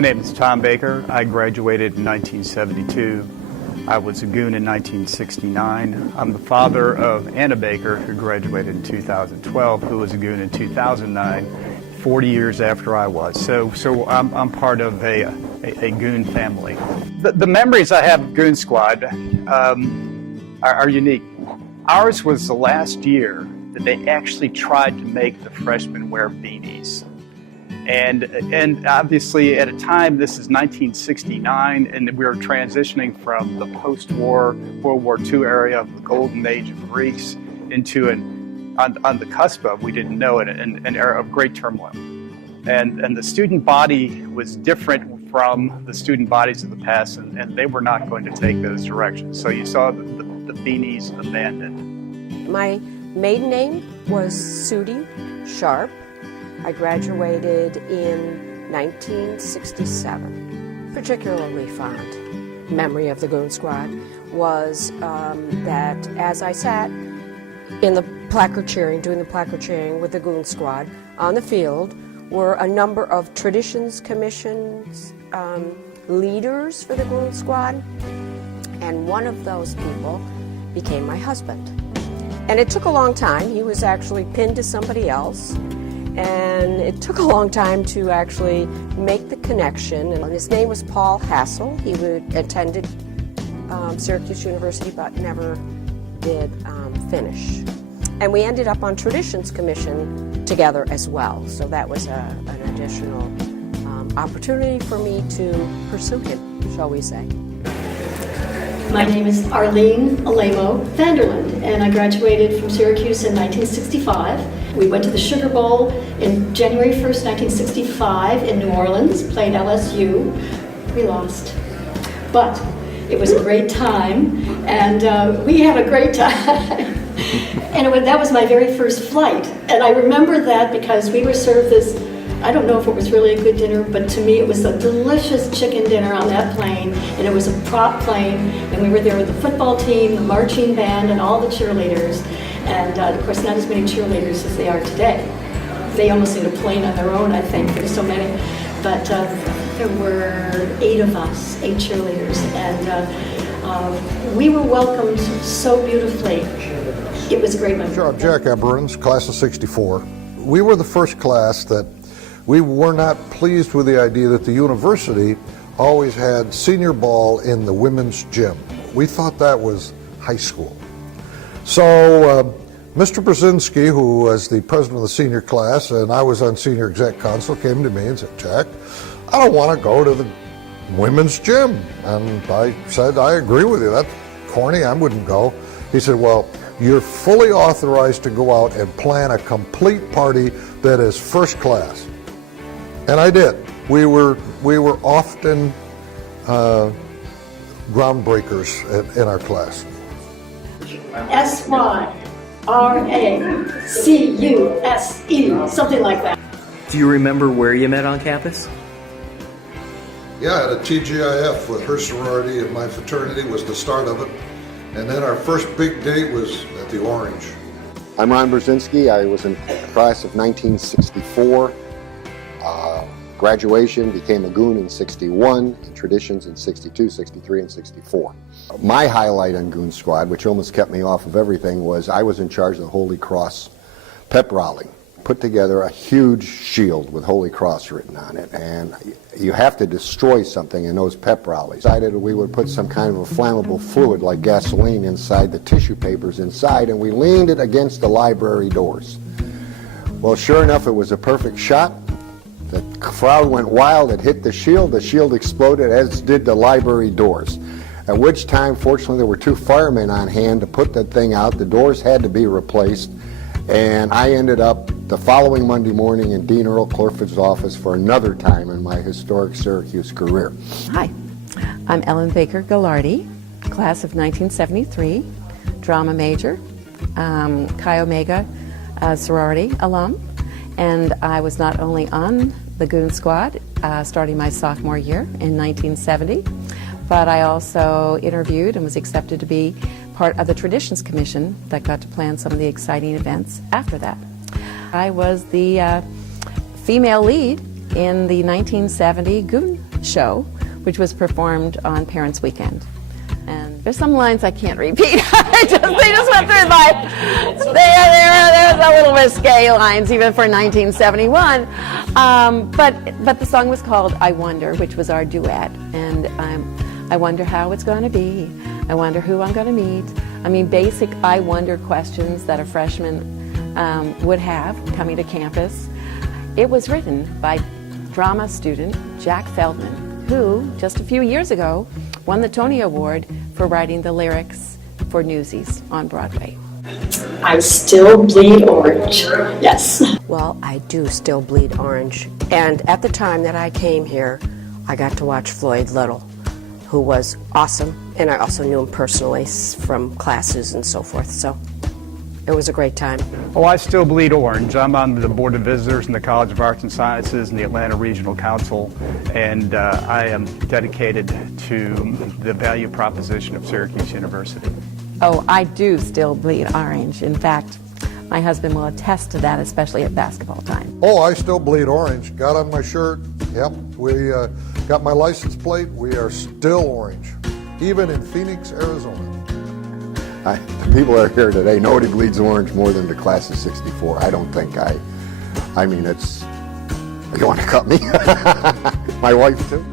My name is Tom Baker. I graduated in 1972. I was a goon in 1969. I'm the father of Anna Baker, who graduated in 2012, who was a goon in 2009, 40 years after I was. So I'm part of a goon family. The memories I have of Goon Squad are unique. Ours was the last year that they actually tried to make the freshmen wear beanies. And obviously at a time, this is 1969, and we were transitioning from the post-war World War II area of the golden age of Greece into on the cusp of, we didn't know it, an era of great turmoil. And the student body was different from the student bodies of the past, and they were not going to take those directions. So you saw the beanies abandoned. My maiden name was Sudie Sharp. I graduated in 1967. Particularly fond memory of the Goon Squad was that as I sat in the placard cheering, doing the placard cheering with the Goon Squad on the field, were a number of Traditions Commission's leaders for the Goon Squad, and one of those people became my husband. And it took a long time. He was actually pinned to somebody else. And it took a long time to actually make the connection. And his name was Paul Hassel. He attended Syracuse University, but never did finish. And we ended up on Traditions Commission together as well. So that was an additional opportunity for me to pursue him, shall we say. My name is Arlene Alemo Vanderland, and I graduated from Syracuse in 1965. We went to the Sugar Bowl in January 1st, 1965 in New Orleans, played LSU. We lost, but it was a great time, and we had a great time. And that was my very first flight, and I remember that because we were served this, I don't know if it was really a good dinner, but to me it was a delicious chicken dinner on that plane, and it was a prop plane, and we were there with the football team, the marching band, and all the cheerleaders, and of course not as many cheerleaders as they are today. They almost need a plane on their own, I think, there's so many, but there were 8 of us, 8 cheerleaders, and we were welcomed so beautifully. It was a great moment. Sure, I'm Jack Eberens, class of '64. We were the first class that we were not pleased with the idea that the university always had senior ball in the women's gym. We thought that was high school. So Mr. Brzezinski, who was the president of the senior class, and I was on senior exec council, came to me and said, Jack, I don't want to go to the women's gym. And I said, I agree with you, that's corny, I wouldn't go. He said, well, you're fully authorized to go out and plan a complete party that is first class. And I did. We were often groundbreakers in our class. SYRACUSE, something like that. Do you remember where you met on campus? Yeah, at a TGIF with her sorority and my fraternity was the start of it. And then our first big date was at the Orange. I'm Ron Brzezinski. I was in the class of 1964. Graduation, became a goon in 61, and Traditions in 62, 63, and 64. My highlight on Goon Squad, which almost kept me off of everything, was I was in charge of the Holy Cross pep rally. Put together a huge shield with Holy Cross written on it, and you have to destroy something in those pep rallies. Decided we would put some kind of a flammable fluid like gasoline inside the tissue papers inside, and we leaned it against the library doors. Well, sure enough, it was a perfect shot. The crowd went wild, it hit the shield exploded, as did the library doors. At which time, fortunately, there were 2 firemen on hand to put that thing out. The doors had to be replaced, and I ended up the following Monday morning in Dean Earl Clifford's office for another time in my historic Syracuse career. Hi, I'm Ellen Baker Gallardi, class of 1973, drama major, Chi Omega sorority alum. And I was not only on the Goon Squad starting my sophomore year in 1970, but I also interviewed and was accepted to be part of the Traditions Commission that got to plan some of the exciting events after that. I was the female lead in the 1970 Goon show, which was performed on Parents' Weekend. And there's some lines I can't repeat. They just went through they're a little risque lines, even for 1971. But the song was called I Wonder, which was our duet. And I wonder how it's going to be. I wonder who I'm going to meet. I mean, basic I wonder questions that a freshman would have coming to campus. It was written by drama student Jack Feldman, who just a few years ago won the Tony Award for writing the lyrics for Newsies on Broadway. I still bleed orange. Yes. Well, I do still bleed orange. And at the time that I came here, I got to watch Floyd Little, who was awesome, and I also knew him personally from classes and so forth. So it was a great time. Oh, I still bleed orange. I'm on the Board of Visitors in the College of Arts and Sciences and the Atlanta Regional Council, and I am dedicated to the value proposition of Syracuse University. Oh, I do still bleed orange. In fact, my husband will attest to that, especially at basketball time. Oh, I still bleed orange. Got on my shirt. Yep, we got my license plate. We are still orange, even in Phoenix, Arizona. The people that are here today, nobody bleeds orange more than the class of 64. I don't think I mean, it's, you want to cut me? My wife too?